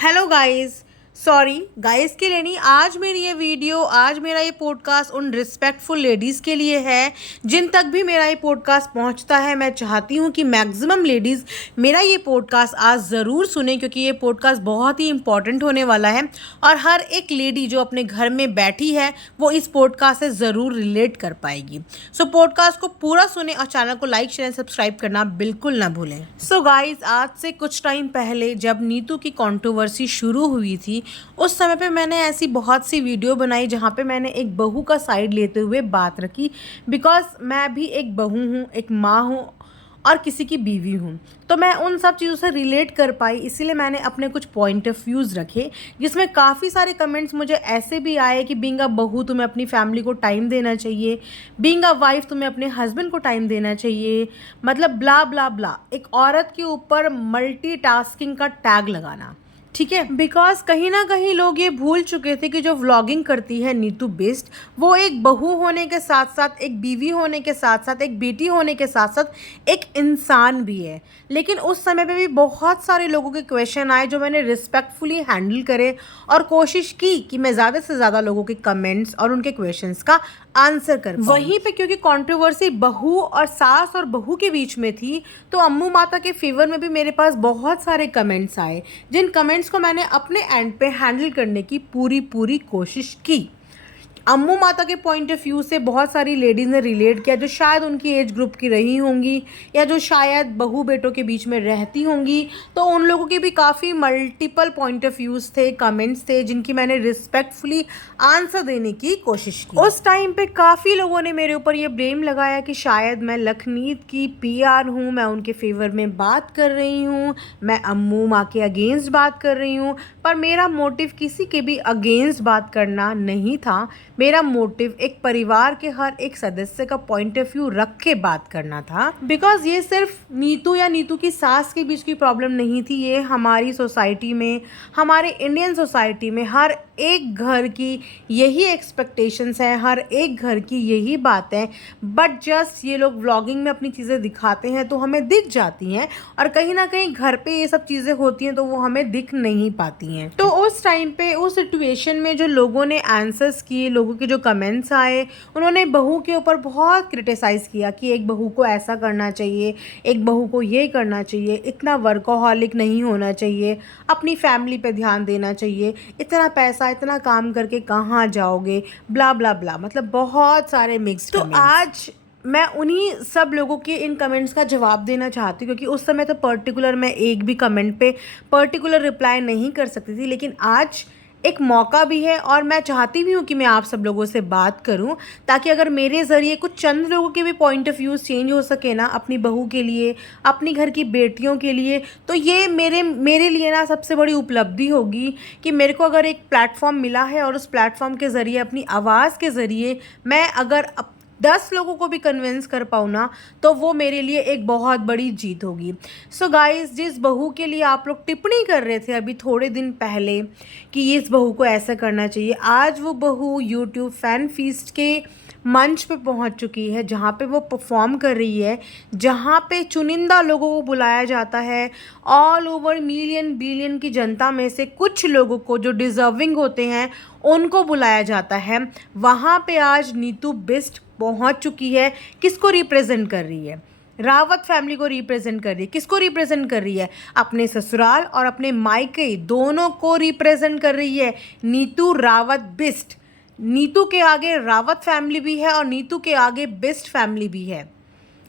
Hello guys. Sorry guys के लिए नहीं, आज मेरा ये पॉडकास्ट उन रिस्पेक्टफुल लेडीज़ के लिए है जिन तक भी मेरा ये पॉडकास्ट पहुंचता है। मैं चाहती हूं कि मैक्सिमम लेडीज़ मेरा ये पॉडकास्ट आज ज़रूर सुने, क्योंकि ये पॉडकास्ट बहुत ही इंपॉर्टेंट होने वाला है और हर एक लेडी जो अपने घर में बैठी है वो इस पॉडकास्ट से ज़रूर रिलेट कर पाएगी। सो पॉडकास्ट को पूरा सुने और चैनल को लाइक शेयर सब्सक्राइब करना बिल्कुल ना भूलें। सो गाइज, आज से कुछ टाइम पहले जब नीतू की कंट्रोवर्सी शुरू हुई थी, उस समय पे मैंने ऐसी बहुत सी वीडियो बनाई जहाँ पे मैंने एक बहू का साइड लेते हुए बात रखी। बिकॉज मैं भी एक बहू हूँ, एक माँ हूँ और किसी की बीवी हूँ, तो मैं उन सब चीज़ों से रिलेट कर पाई। इसीलिए मैंने अपने कुछ पॉइंट ऑफ व्यूज़ रखे, जिसमें काफ़ी सारे कमेंट्स मुझे ऐसे भी आए कि बीइंग अ बहू तुम्हें अपनी फैमिली को टाइम देना चाहिए, बीइंग अ वाइफ तुम्हें अपने हस्बैंड को टाइम देना चाहिए, मतलब ब्ला ब्ला ब्ला। एक औरत के ऊपर मल्टीटास्किंग का टैग लगाना, ठीक है। बिकॉज कहीं ना कहीं लोग ये भूल चुके थे कि जो व्लॉगिंग करती है नीतू बिस्ट, वो एक बहू होने के साथ साथ, एक बीवी होने के साथ साथ, एक बेटी होने के साथ साथ एक इंसान भी है। लेकिन उस समय पे भी बहुत सारे लोगों के क्वेश्चन आए जो मैंने रिस्पेक्टफुली हैंडल करे और कोशिश की कि मैं ज़्यादा से ज़्यादा लोगों के कमेंट्स और उनके क्वेश्चंस का आंसर कर पाऊँ। वहीं पे क्योंकि कंट्रोवर्सी बहू और सास और बहू के बीच में थी, तो अम्मू माता के फेवर में भी मेरे पास बहुत सारे कमेंट्स आए, जिन कमेंट्स को मैंने अपने एंड पे हैंडल करने की पूरी कोशिश की। अम्मू माता के पॉइंट ऑफ व्यू से बहुत सारी लेडीज़ ने रिलेट किया जो शायद उनकी एज ग्रुप की रही होंगी या जो शायद बहू बेटों के बीच में रहती होंगी, तो उन लोगों के भी काफ़ी मल्टीपल पॉइंट ऑफ व्यूज़ थे, कमेंट्स थे, जिनकी मैंने रिस्पेक्टफुली आंसर देने की कोशिश की। उस टाइम पे काफ़ी लोगों ने मेरे ऊपर ये ब्लेम लगाया कि शायद मैं लखनीत की पीआर हूँ, मैं उनके फेवर में बात कर रही हूँ, मैं अम्मू माँ के अगेंस्ट बात कर रही हूँ। पर मेरा मोटिव किसी के भी अगेंस्ट बात करना नहीं था। मेरा मोटिव एक परिवार के हर एक सदस्य का पॉइंट ऑफ व्यू रख के बात करना था। बिकॉज ये सिर्फ नीतू या नीतू की सास के बीच की प्रॉब्लम नहीं थी, ये हमारी सोसाइटी में, हमारे इंडियन सोसाइटी में हर एक घर की यही एक्सपेक्टेशंस हैं, हर एक घर की यही बात है। बट जस्ट ये लोग व्लॉगिंग में अपनी चीज़ें दिखाते हैं तो हमें दिख जाती हैं, और कहीं ना कहीं घर पे ये सब चीज़ें होती हैं तो वो हमें दिख नहीं पाती हैं। तो उस टाइम पे, उस सिचुएशन में जो लोगों ने आंसर्स किए, लोगों के जो कमेंट्स आए, उन्होंने बहू के ऊपर बहुत क्रिटिसाइज़ किया कि एक बहू को ऐसा करना चाहिए, एक बहू को ये करना चाहिए, इतना वर्कोहॉलिक नहीं होना चाहिए, अपनी फैमिली पे ध्यान देना चाहिए, इतना पैसा इतना काम करके कहाँ जाओगे, ब्ला ब्ला ब्ला। मतलब बहुत सारे मिक्स्ड कमेंट्स। तो आज मैं उन्हीं सब लोगों के इन कमेंट्स का जवाब देना चाहती हूँ, क्योंकि उस समय तो पर्टिकुलर मैं एक भी कमेंट पे पर्टिकुलर रिप्लाई नहीं कर सकती थी, लेकिन आज एक मौका भी है और मैं चाहती भी हूँ कि मैं आप सब लोगों से बात करूँ, ताकि अगर मेरे ज़रिए कुछ चंद लोगों के भी पॉइंट ऑफ व्यूज़ चेंज हो सके ना, अपनी बहू के लिए, अपनी घर की बेटियों के लिए, तो ये मेरे लिए ना सबसे बड़ी उपलब्धि होगी कि मेरे को अगर एक प्लेटफॉर्म मिला है और उस प्लेटफॉर्म के ज़रिए, अपनी आवाज़ के ज़रिए मैं अगर 10 लोगों को भी कन्विंस कर पाऊँ ना, तो वो मेरे लिए एक बहुत बड़ी जीत होगी। सो गाइस, जिस बहू के लिए आप लोग टिप्पणी कर रहे थे अभी थोड़े दिन पहले कि इस बहू को ऐसा करना चाहिए, आज वो बहू यूट्यूब फैन फीस्ट के मंच पे पहुंच चुकी है, जहाँ पे वो परफॉर्म कर रही है, जहाँ पे चुनिंदा लोगों को बुलाया जाता है। ऑल ओवर मिलियन बिलियन की जनता में से कुछ लोगों को जो डिज़र्विंग होते हैं उनको बुलाया जाता है। वहाँ पे आज नीतू बिस्ट पहुँच चुकी है। किसको रिप्रेजेंट कर रही है? रावत फैमिली को रिप्रेजेंट कर रही है। किसको रिप्रेजेंट कर रही है? अपने ससुराल और अपने मायके दोनों को रिप्रेजेंट कर रही है नीतू रावत बिस्ट। नीतू के आगे रावत फैमिली भी है और नीतू के आगे बिस्ट फैमिली भी है।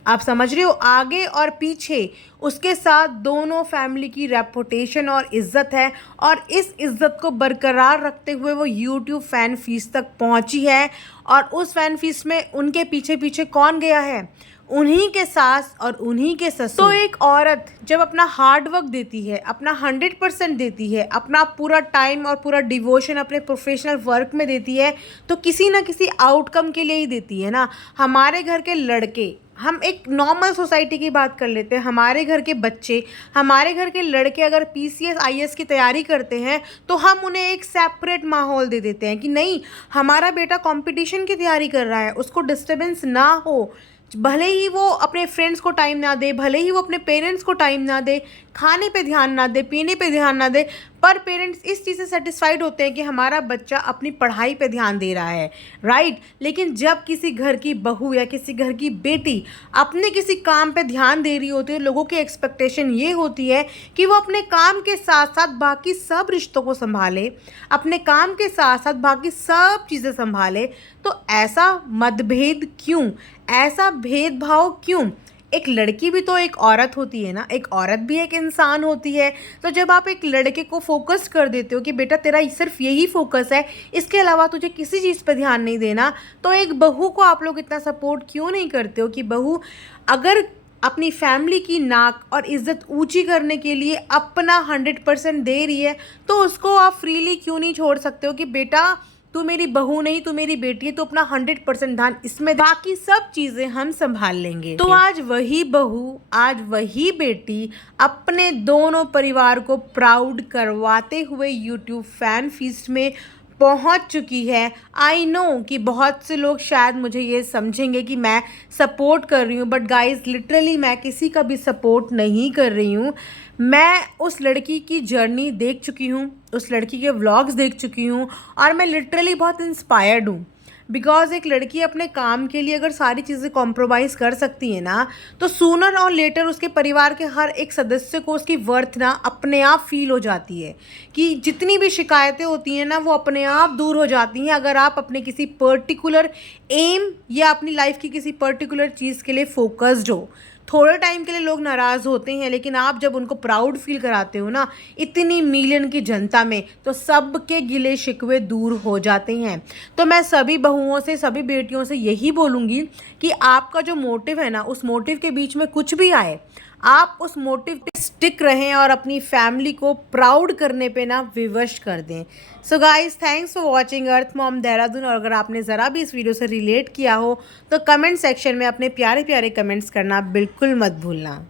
आप समझ रहे हो? आगे और पीछे उसके साथ दोनों फैमिली की रेपुटेशन और इज्जत है, और इस इज्जत को बरकरार रखते हुए वो यूट्यूब फ़ैन फीस्ट तक पहुंची है। और उस फ़ैन फीस्ट में उनके पीछे पीछे कौन गया है? उन्हीं के सास और उन्हीं के ससुर। तो एक औरत जब अपना हार्ड वर्क देती है, अपना 100% देती है, अपना पूरा टाइम और पूरा डिवोशन अपने प्रोफेशनल वर्क में देती है, तो किसी ना किसी आउटकम के लिए ही देती है ना। हमारे घर के लड़के, हम एक नॉर्मल सोसाइटी की बात कर लेते हैं, हमारे घर के बच्चे, हमारे घर के लड़के अगर पीसीएस आईएएस की तैयारी करते हैं तो हम उन्हें एक सेपरेट माहौल दे देते हैं कि नहीं, हमारा बेटा कंपटीशन की तैयारी कर रहा है, उसको डिस्टर्बेंस ना हो, भले ही वो अपने फ्रेंड्स को टाइम ना दे, भले ही वो अपने पेरेंट्स को टाइम ना दे, खाने पे ध्यान ना दे, पीने पे ध्यान ना दे, पर पेरेंट्स इस चीज़ से सेटिस्फाइड होते हैं कि हमारा बच्चा अपनी पढ़ाई पे ध्यान दे रहा है, राइट। लेकिन जब किसी घर की बहू या किसी घर की बेटी अपने किसी काम पे ध्यान दे रही होती है, लोगों की एक्सपेक्टेशन ये होती है कि वो अपने काम के साथ साथ बाकी सब रिश्तों को संभाले, अपने काम के साथ साथ बाकी सब चीज़ें संभाले। तो ऐसा मतभेद क्यों, ऐसा भेदभाव क्यों? एक लड़की भी तो एक औरत होती है ना, एक औरत भी एक इंसान होती है। तो जब आप एक लड़के को फोकस कर देते हो कि बेटा तेरा सिर्फ यही फोकस है, इसके अलावा तुझे किसी चीज़ पर ध्यान नहीं देना, तो एक बहू को आप लोग इतना सपोर्ट क्यों नहीं करते हो कि बहू अगर अपनी फैमिली की नाक और इज़्ज़त ऊंची करने के लिए अपना 100% दे रही है, तो उसको आप फ्रीली क्यों नहीं छोड़ सकते हो कि बेटा तू मेरी बहू नहीं, तू मेरी बेटी है, तो अपना 100% ध्यान इसमें, बाकी सब चीज़ें हम संभाल लेंगे। तो आज वही बहू, आज वही बेटी अपने दोनों परिवार को प्राउड करवाते हुए यूट्यूब फैन फीस्ट में पहुंच चुकी है। आई नो कि बहुत से लोग शायद मुझे ये समझेंगे कि मैं सपोर्ट कर रही हूँ, बट गाइस लिटरली मैं किसी का भी सपोर्ट नहीं कर रही हूँ। मैं उस लड़की की जर्नी देख चुकी हूँ, उस लड़की के व्लॉग्स देख चुकी हूँ, और मैं लिटरली बहुत इंस्पायर्ड हूँ। बिकॉज एक लड़की अपने काम के लिए अगर सारी चीज़ें कॉम्प्रोमाइज़ कर सकती है ना, तो सूनर और लेटर उसके परिवार के हर एक सदस्य को उसकी वर्थ ना अपने आप फील हो जाती है कि जितनी भी शिकायतें होती हैं ना वो अपने आप दूर हो जाती हैं अगर आप अपने किसी पर्टिकुलर एम या अपनी लाइफ की किसी पर्टिकुलर चीज़ के लिए फोकस्ड हो। थोड़े टाइम के लिए लोग नाराज़ होते हैं, लेकिन आप जब उनको प्राउड फील कराते हो ना इतनी मिलियन की जनता में, तो सबके गिले शिकवे दूर हो जाते हैं। तो मैं सभी बहुओं से, सभी बेटियों से यही बोलूँगी कि आपका जो मोटिव है ना, उस मोटिव के बीच में कुछ भी आए, आप उस मोटिव पे स्टिक रहें और अपनी फैमिली को प्राउड करने पे ना विवश कर दें। So guys, thanks for watching earth mom Dehradun. और अगर आपने ज़रा भी इस वीडियो से रिलेट किया हो तो कमेंट सेक्शन में अपने प्यारे प्यारे कमेंट्स करना बिल्कुल मत भूलना।